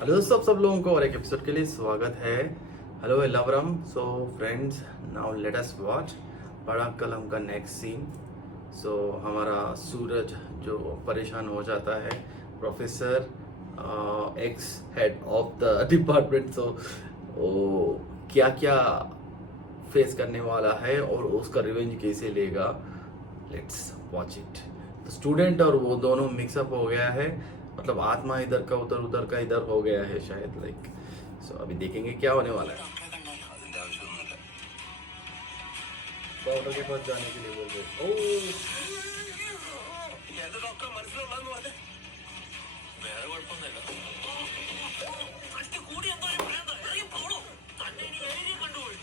Hello दोस्तों, आप सब लोगों को और एक एपिसोड के लिए स्वागत है। हेलो एलावरम। So friends, now let us watch बड़ा कलम का नेक्स्ट सीन। सो हमारा सूरज जो परेशान हो जाता है, professor X head of the department. सो वो क्या क्या फेस करने वाला है और उसका रिवेंज कैसे लेगा, लेट्स वॉच इट। तो स्टूडेंट और वो दोनों मिक्सअप हो गया है, मतलब आत्मा इधर का उधर, उधर का इधर हो गया है शायद, लाइक। सो अभी देखेंगे क्या होने वाला है। डॉक्टर के पास जाने के लिए बोल रहे। ओह, ഡോക്ടർ മനസ്സിലുള്ളതെന്ന് പറഞ്ഞ് വേറെ കുഴപ്പമൊന്നുമില്ല. കൂടി എന്തോ ഇറങ്ങി പോണോ തന്നെ ഇനി ഏരിയ കണ്ടുപോയി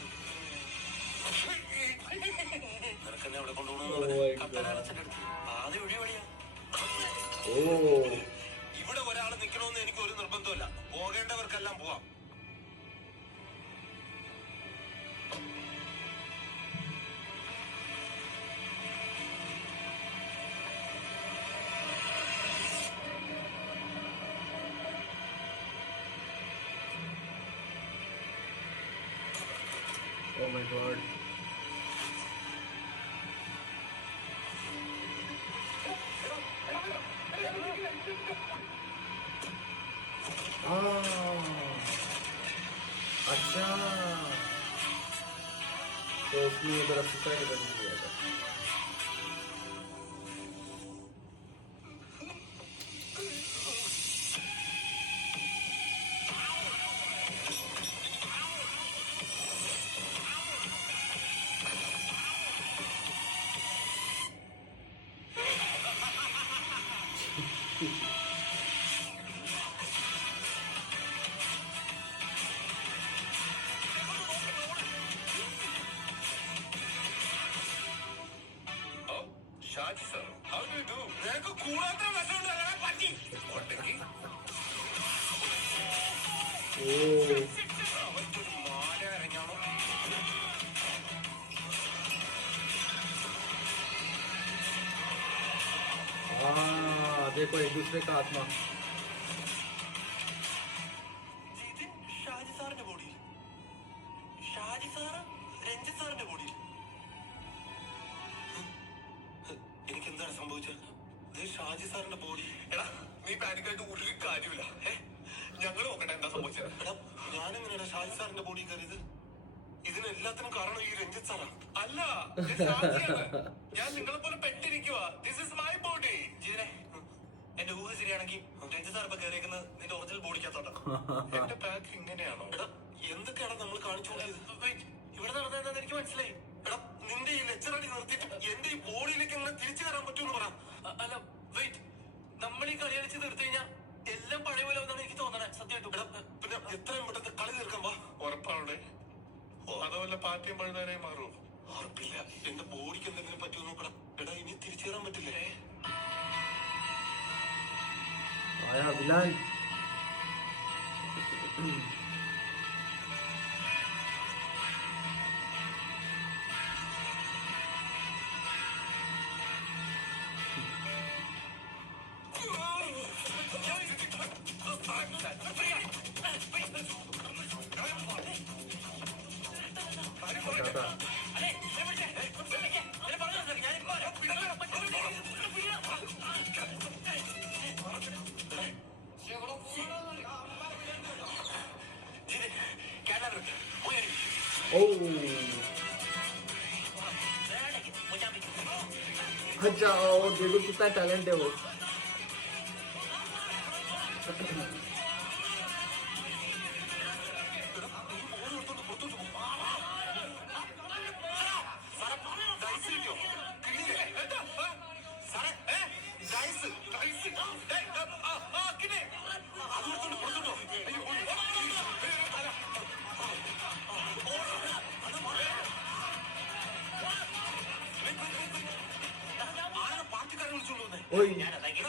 നിനക്കെന്നെ അവിടെ കൊണ്ടുപോകണം. കത്തനാരച്ചന്റെ അടുത്ത് ആദ്യം ഒഴി വഴിയാ. ഇവിടെ ഒരാൾ നിൽക്കണമെന്ന് എനിക്ക് ഒരു നിർബന്ധമില്ല. പോകേണ്ടവർക്കെല്ലാം പോവാം. oh my god. अच्छा, तो उसने इधर सुसाइड कर दिया था। Shaji sir, how do you do? നിനക്ക് കൂടാത്ത വിഷമുണ്ടല്ലോ പറ്റി ഒട്ടയ്ക്ക് അവറ്റൊരു മാല ഇറങ്ങാണോ. देखो एक दूसरे का आत्मा। ഷാജി സാറിന്റെ ബോഡി, ഷാജി സാറ് രഞ്ജിത്ത് സാറിന്റെ ബോഡി. എനിക്ക് എന്താണ് സംഭവിച്ചത്? ഷാജി സാറിന്റെ ബോഡി. എടാ നീ പാനിക്കായിട്ട് ഒരു കാര്യമില്ല. ഞങ്ങൾ നോക്കട്ടെ എന്താ സംഭവിച്ചത്. എടാ ഞാനെങ്ങനെയാ ഷാജി സാറിന്റെ ബോഡി കയറിയത്? ഇതിനെല്ലാത്തിനും കാരണം ഈ രഞ്ജിത്ത് സാറാ. അല്ല, ഇത് ഷാജിയാണ്. ഞാൻ നിങ്ങളെ പോലെ പെട്ടിരിക്കുക. This is my body. ജീവനെ, എന്റെ ഊഹ ശരിയാണെങ്കിൽ രഞ്ജിത്ത് സാർ ഇപ്പൊ കയറിയേക്കുന്നത് നിന്റെ ഒറിജിനൽ ബോഡിക്കകത്തോട്ടാ. എന്റെ പാക്ക് ഇങ്ങനെയാണോ? എടാ എന്തൊക്കെയാണ് നമ്മൾ കാണിച്ചുകൊണ്ടത്? ഇവിടെ നടന്നതെന്ന് എനിക്ക് മനസ്സിലായി. എടാ നിന്റെ ഈ ലെക്ചറടി നിർത്തിയിട്ട് എന്റെ ഈ ബോഡിയിലേക്ക് എങ്ങനെ തിരിച്ചു കയറാൻ പറ്റുമെന്ന് പറ. അല്ല വെയിറ്റ്, നമ്മൾ ഈ കളി കളിച്ച് തീർത്തു കഴിഞ്ഞാൽ എല്ലാം പഴയ പോലെ ഒന്നാണ് എനിക്ക് തോന്നണേ. സത്യമായിട്ടും. പിന്നെ എത്രയും പെട്ടെന്ന് കളി തീർക്കാൻ വാ. ഉറപ്പാണേ? അതുപോലെ പാർട്ടിയും പഴുതാനായി മാറുമോ? ഉറപ്പില്ല. എന്റെ ബോഡിക്ക് എന്തെങ്കിലും പറ്റുമോ നോക്കണം. എടാ ഇനി തിരിച്ചു കയറാൻ പറ്റില്ലേ? आया विलान। अच्छा, देखो कितना टैलेंट है वो।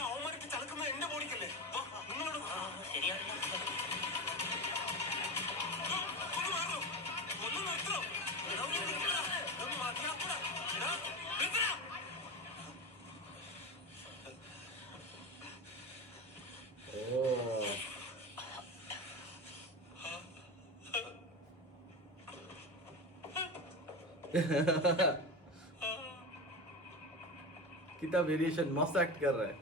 അവന്മാർക്ക് ചലക്കുന്നത് എന്റെ ബോഡിക്കല്ലേ? നിങ്ങളോട് ശരിയാണ്. ഒന്ന് നിർത്തോ. कितना वेरिएशन, मस्त एक्ट कर रहा है.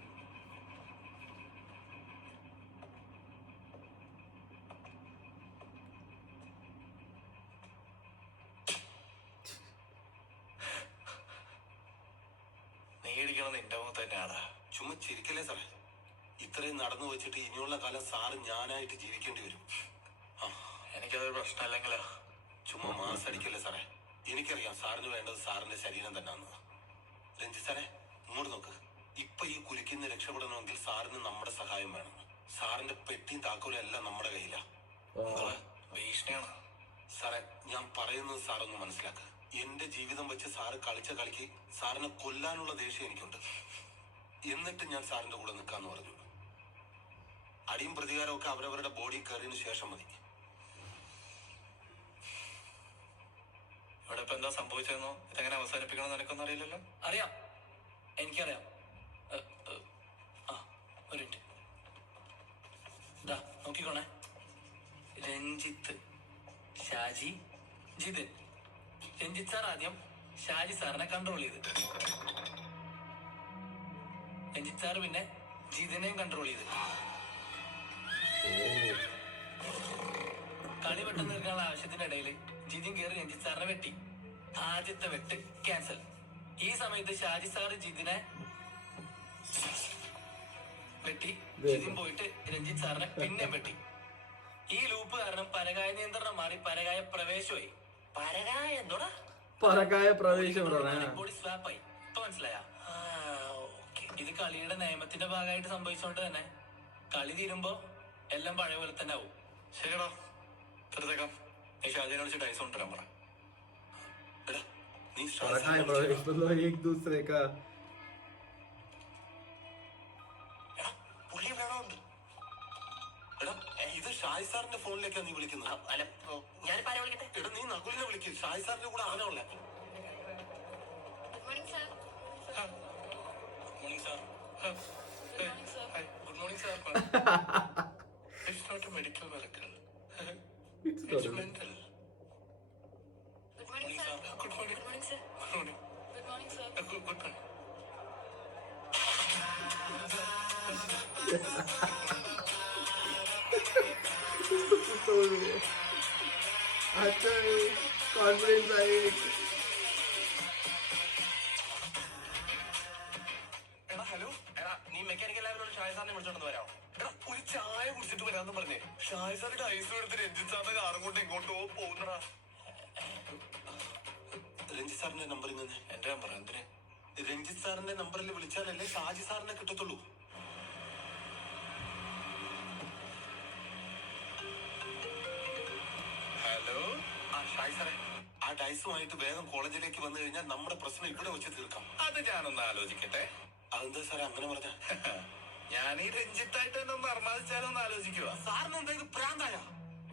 നീ ഇടിക്കണം നിന്റെ മുഖത്ത് തന്നെയാടാ. ചുമ്മാ ചിരിക്കല്ലേ സാറേ. ഇത്രയും നടന്നു വെച്ചിട്ട് ഇനിയുള്ള കാലം സാറ് ഞാനായിട്ട് ജീവിക്കേണ്ടി വരും. എനിക്കതൊരു പ്രശ്നമല്ലെങ്കിലോ. ചുമ്മാ മാസടിക്കല്ലേ സാറേ. എനിക്കറിയാം സാറിന് വേണ്ടത് സാറിന്റെ ശരീരം തന്നെയാണെന്ന്. രഞ്ജിത്ത് സാറേ ഇങ്ങോട്ട് നോക്ക്. ഇപ്പൊ ഈ കുലിക്കുന്ന രക്ഷപ്പെടണമെങ്കിൽ സാറിന് നമ്മുടെ സഹായം വേണം. സാറിന്റെ പെട്ടിയും താക്കോലും എല്ലാം നമ്മുടെ കയ്യിലാ. ഭീഷണിയാണ് സാറേ. ഞാൻ പറയുന്നത് സാറൊന്ന് മനസ്സിലാക്കുക. എന്റെ ജീവിതം വെച്ച് സാറ് കളിച്ച കളിക്ക് സാറിനെ കൊല്ലാനുള്ള ദേഷ്യം എനിക്കുണ്ട്. എന്നിട്ട് ഞാൻ സാറിന്റെ കൂടെ നിൽക്കാന്ന് പറഞ്ഞു. അടിയും പ്രതികാരവും ഒക്കെ അവരവരുടെ ബോഡി കയറിയതിനു ശേഷം മതി. ഇവിടെ ഇപ്പൊ എന്താ സംഭവിച്ചതെന്നോ ഇതെങ്ങനെ അവസാനിപ്പിക്കണം നിനക്കൊന്നും അറിയില്ലല്ലോ. അറിയാം, എനിക്കറിയാം. ഒരു മിനിറ്റ്. നോക്കിക്കോണേ. രഞ്ജിത്ത്, ഷാജി, ജിതിൻ. രഞ്ജിത്ത് സാർ ആദ്യം ഷാജി സാറിനെ കൺട്രോൾ ചെയ്ത്, രഞ്ജിത്ത് സാർ പിന്നെ ജിതിനെയും കൺട്രോൾ ചെയ്ത്. കളി പെട്ടെന്ന് തീർക്കാനുള്ള ആവശ്യത്തിന്റെ ഇടയിൽ ജിതിൻ കയറി രഞ്ജിത്ത് സാറിനെ വെട്ടി. ആദ്യത്തെ വെട്ട് ക്യാൻസൽ. ഈ സമയത്ത് ഷാജി സാറ് ജിതിനെ വെട്ടി. ജിതിൻ പോയിട്ട് രഞ്ജിത്ത് സാറിനെ പിന്നെ വെട്ടി. ഈ ലൂപ്പ് കാരണം പരകായ നിയന്ത്രണം മാറി പരകായ പ്രവേശമായി. പരകായ എന്തോടാ? പരകായ പ്രവേശം ബോഡി സ്വാപ്പായി. ഇപ്പൊ മനസ്സിലായ? ഇത് കളിയുടെ നിയമത്തിന്റെ ഭാഗമായിട്ട് സംഭവിച്ചോണ്ട് തന്നെ കളി തീരുമ്പോ എല്ലാം പഴയ പോലെ തന്നെ ആവും. ശരിടാ, തീർത്തേക്കാം. നീ ഷാജിനെ വിളിച്ച് ഡൈസ് കൊണ്ടുവരാൻ പറ. നീ पराकाय प्रवेश मतलब एक दूसरे का. പുള്ളി വേണമുണ്ട്. ഇത് ഷാജി സാറിന്റെ ഫോണിലേക്കാ നീ വിളിക്കുന്നത്? അല്ല, ഞാനിപ്പോ ആരെ വിളിക്കട്ടെ? എടാ നീ നകുലിനെ വിളിക്ക്. ഷാജി സാറിന്റെ കൂടെ അവനാ ഉള്ളേ. Good morning sir. Morning sir. Good morning sir. It's not a medical miracle. It's mental. Good morning sir. Good morning. Good morning sir. Good morning. Good morning sir. Good morning. अच्छा कॉन्फिडेंस आई. എടാ hello. എടാ നീ mechanical ലാബിലോട് Shaji സാറിനെ വിളിച്ചോണ്ട് വരാമോ? എടാ ഒരു ചായ കുടിച്ചിട്ട് വരാന്ന് പറഞ്ഞേ. ഷാജി സാറിന്റെ ഐസ് എടുത്ത് രഞ്ജിത്ത് സാറിന്റെ കാറും കൊണ്ട് എങ്ങോട്ടോ പോകുന്നടാ. രഞ്ജിത്ത് സാറിന്റെ നമ്പർ ഇങ്ങനെ. എന്റെ നമ്പർ എന്തിന്? രഞ്ജിത്ത് സാറിന്റെ നമ്പറിൽ വിളിച്ചാലല്ലേ ഷാജി സാറിനെ കിട്ടത്തുള്ളൂ. ഹലോ. ആ ഷാജി സാറേ, ആ ഡൈസുമായിട്ട് വേഗം കോളേജിലേക്ക് വന്നു കഴിഞ്ഞാൽ നമ്മുടെ പ്രശ്നം ഇവിടെ വെച്ച് തീർക്കാം. അത് ഞാനൊന്ന് ആലോചിക്കട്ടെ. അതെന്താ സാറേ അങ്ങനെ പറഞ്ഞ? ഞാൻ ഈ രഞ്ജിത്തായിട്ട് തന്നെ ഒന്ന് അർമാദിച്ചാലൊന്ന് ആലോചിക്കുക. സാറിന് എന്താ ഇത് പ്രാന്തായ?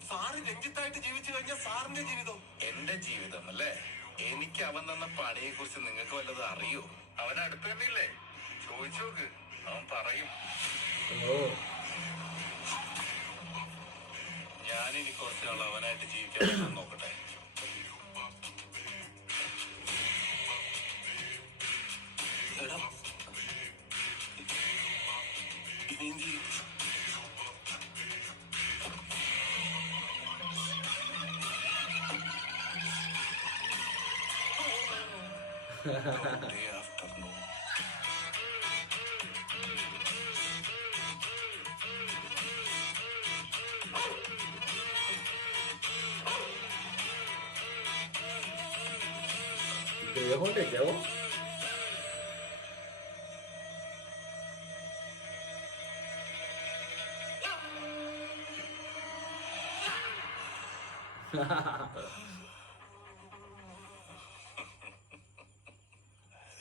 സാറ് രഞ്ജിത്തായിട്ട് ജീവിച്ചു കഴിഞ്ഞാൽ സാറിന്റെ ജീവിതം എന്റെ ജീവിതം അല്ലേ? എനിക്ക് അവൻ തന്ന പണിയെ കുറിച്ച് നിങ്ങൾക്ക് വല്ലതും അറിയോ? അവൻ അടുത്ത് തന്നെയില്ലേ? ചോദിച്ചു നോക്ക്, അവൻ പറയും. ഞാനിനി കുറച്ചാൾ അവനായിട്ട് ജീവിക്കാൻ പറ്റുമെന്ന് നോക്കട്ടെ. എടാ ഇനി afternoon. ദേഹം കേൾക്കാവോ?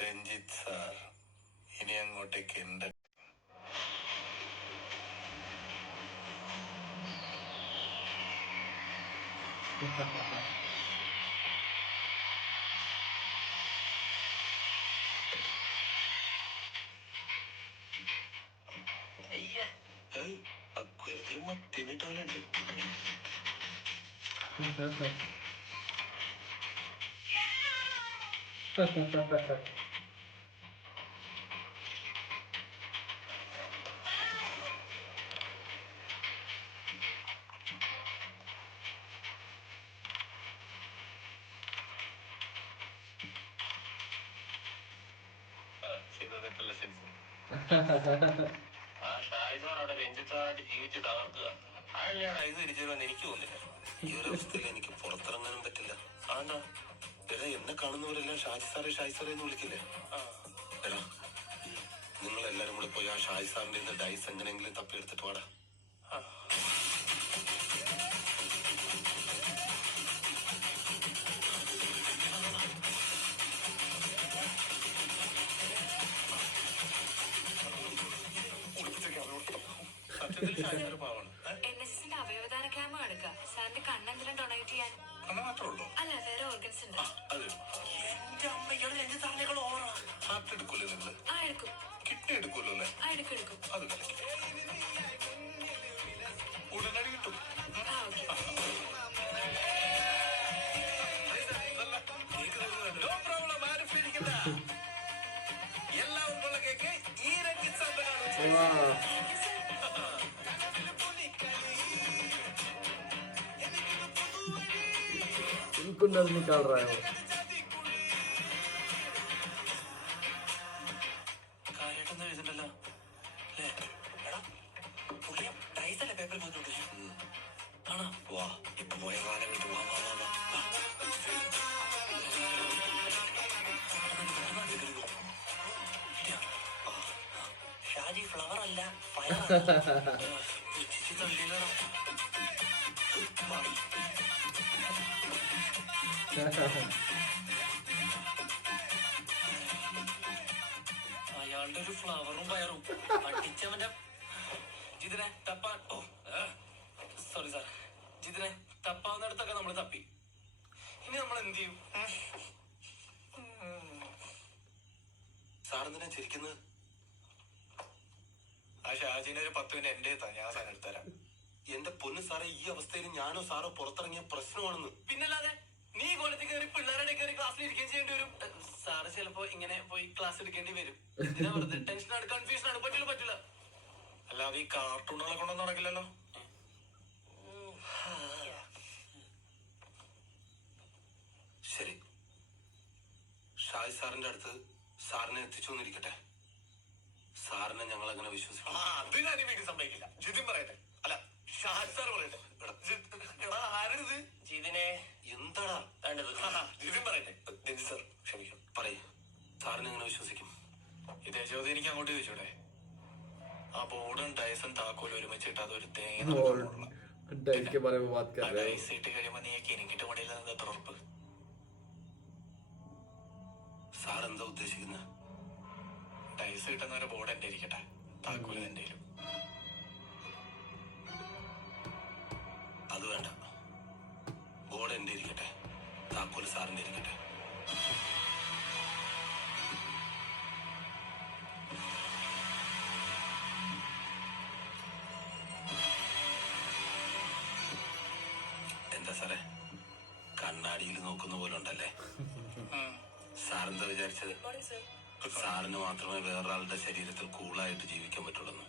രഞ്ജിത്ത് സാർ ഇനി അങ്ങോട്ടേക്ക് എന്റെ തിന്നിട്ടാലുണ്ട്. ചെയ്തതിട്ടുള്ള സെൻസ് ആ ഷായിസോടെ രഞ്ജിത്തായിട്ട് ജീവിച്ച് തകർക്കുക അയാളെ ഇത് തിരിച്ചു വരുമെന്ന് എനിക്ക് തോന്നില്ല. ഈ ഒരു അവസ്ഥയിൽ എനിക്ക് പുറത്തിറങ്ങാനും പറ്റില്ല. ആണ്ടാ എടാ, എന്നെ കാണുന്നവരെല്ലാം ഷാജി സാറേ എന്ന് വിളിക്കില്ലേ? എടാ, നിങ്ങൾ എല്ലാരും കൂടെ പോയി ആ ഷാജി സാറിന്റെ ഡൈസ് എങ്ങനെയെങ്കിലും തപ്പിയെടുത്തിട്ട് വാടാ. സത്യത്തിൽ ഷാജി സാറ് പാവാണ്. NSSന്റെ അവയവദാന ക്യാമ്പ് നടക്കുക. സാറിന്റെ കണ്ണെന്തെങ്കിലും ഡൊണേറ്റ് ചെയ്യാൻ. കണ്ണ മാത്രമേ ഉള്ളൂ? അല്ല, വേറെ ഓർഗൻസ് ഉണ്ട്. അത് എന്റെ അമ്മയോട് രഞ്ജിത്താറിനേക്കാൾ ഓവറാ. ഹാർട്ട് എടുക്കൂലേ നിങ്ങള്? ആ എടുക്കും. കിഡ്നി എടുക്കൂല്ലോ അല്ലേ? ആ എടുക്കും. അത് കളിക്കും. ഉടനടി കിട്ടും. ആ ഓക്കെ. No problem, ആരും പേടിക്കണ്ട. എല്ലാവർക്കുള്ള കേക്ക് ഈ രഞ്ജിത്ത് സാറിനാണ്. इनको नजर निकाल रहा है वो. കാര്യമായിട്ടൊന്നും എഴുതണ്ടല്ലോ അല്ലേ? എടാ, പുള്ളി ഡൈസല്ലേ പേപ്പറിൽ പോയിട്ടുണ്ടല്ലോ. ആണോ? വാ, ഇപ്പൊ പോയ കാലം വിട്ടു. വാ വാ വാ വാ. ഷാജി ഫ്ലവർ അല്ല ഫയർ. അയാളുടെ ഒരു ഫ്ലവറും പയറും അടിച്ചവന്റെ ജിതിനെ തപ്പാൻ. ഓ സോറി സാർ. ജിതിനെ തപ്പാവുന്നിടത്തൊക്കെ നമ്മൾ തപ്പി. ഇനി നമ്മൾ എന്ത് ചെയ്യും? സാറെന്തിനാ ചിരിക്കുന്നത്? ആ ഷാജിന്റെ ഒരു 10 മിനിറ്റ് എന്റെ ഞാൻ സാധനം എടുത്തരാം. എന്റെ പൊന്ന് സാറേ, ഈ അവസ്ഥയിൽ ഞാനോ സാറോ പുറത്തിറങ്ങിയ പ്രശ്നമാണെന്ന്. പിന്നല്ലാതെ നീ കൊല്ലത്തിൽ കയറി പിള്ളേരുടെ കയറി ക്ലാസ്സിൽ ഇരിക്കുകയും ചെയ്യേണ്ടി വരും. സാറ് ചിലപ്പോ ഇങ്ങനെ പോയി ക്ലാസ് എടുക്കേണ്ടി വരും. എന്തിനാ വെറുതെ ടെൻഷനാണ്, കൺഫ്യൂഷനാണ്. പറ്റില്ല. അല്ലാതെ ഈ കാർട്ടൂണുകളെ കൊണ്ടൊന്നും നടക്കില്ലല്ലോ. ശരി, ഷാജി സാറിന്റെ അടുത്ത് സാറിനെ എത്തിച്ചു എന്നിരിക്കട്ടെ. സാറിനെ ഞങ്ങൾ അങ്ങനെ വിശ്വസിക്കും. അത് ഞാൻ വീട്ടിൽ സമ്മതിക്കില്ല. ജിതിൻ പറയട്ടെ. അല്ല, ഷാജി സാർ പറയട്ടെ. എടാ, ആരാണിത്? ജിതിനെ എന്താടാ വേണ്ടത്? ജിതിൻ പറയട്ടെ. രഞ്ജിത്ത് സാർ ക്ഷമിക്കും. പറയ്, സാറിനെ എങ്ങനെ വിശ്വസിക്കും? ഇതേ ചോദ്യം എനിക്ക് അങ്ങോട്ട് ചോദിച്ചൂടെ? ആ ബോർഡും ഡൈസും താക്കോലും ഒരുമിച്ചിട്ട് അതൊരു डाइस के बारे में बात कर रहे हो. ഡൈസ് ഇട്ട് കഴിയുമ്പോ നീ എനിക്കിട്ട് കൊണ്ടില്ല എത്ര ഉറപ്പ്? സാർ എന്താ ഉദ്ദേശിക്കുന്നത്? ഡൈസ് കിട്ടുന്ന ഒരു ബോർഡ് എന്റെ ഇരിക്കട്ടെ, താക്കോല് എന്റെ കയ്യിലും. അത് വേണ്ട, ബോർഡ് എന്റെ ഇരിക്കട്ടെ, താക്കോല് സാറിന്റെ ഇരിക്കട്ടെ. എന്താ സാറേ, കണ്ണാടിയിൽ നോക്കുന്ന പോലെ ഉണ്ടല്ലേ? സാറെന്താ വിചാരിച്ചത്? സാറിന് മാത്രമേ വേറൊരാളുടെ ശരീരത്തിൽ കൂളായിട്ട് ജീവിക്കാൻ പറ്റുള്ളൂ.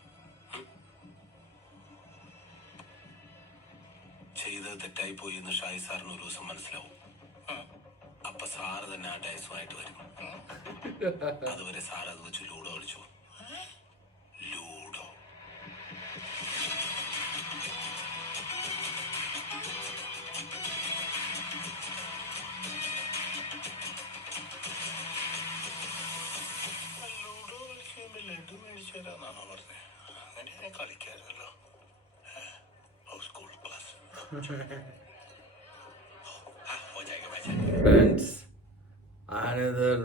ചെയ്തത് തെറ്റായി പോയി എന്ന് ഷായി സാറിന് ഒരു ദിവസം മനസ്സിലാവും. അപ്പൊ സാറ് തന്നെ ആ ഡയസുമായിട്ട് വരും. അതുവരെ സാർ അത് വെച്ച് ലൂഡോ കളിച്ചു. ലൂഡോ. ലൂഡോ കളിക്കുമ്പോ ലഡു മേടിച്ചു തരാന്നാണോ പറഞ്ഞത്? അങ്ങനെ കളിക്കായിരുന്നല്ലോ. School class. Friends, another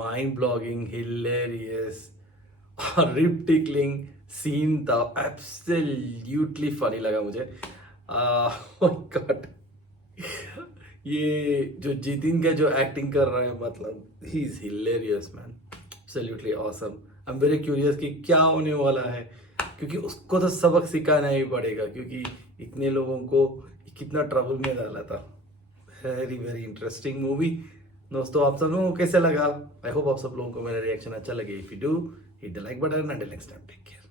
mind-blogging, hilarious, rip-tickling scene था. Absolutely funny लगा मुझे. Oh God, ये जो जितिन का जो एक्टिंग कर रहा है, मतलब he is hilarious man. Absolutely awesome. I'm very curious कि क्या होने वाला है, क्योंकि उसको तो सबक सिखाना ही पड़ेगा, क्योंकि इतने लोगों को कितना ट्रबल में डाला था. Very very interesting movie. दोस्तों आप सब लोगों को कैसे लगा? आई होप आप सब लोगों को मेरा रिएक्शन अच्छा लगे. If you do, hit the like button. Until next time, take care.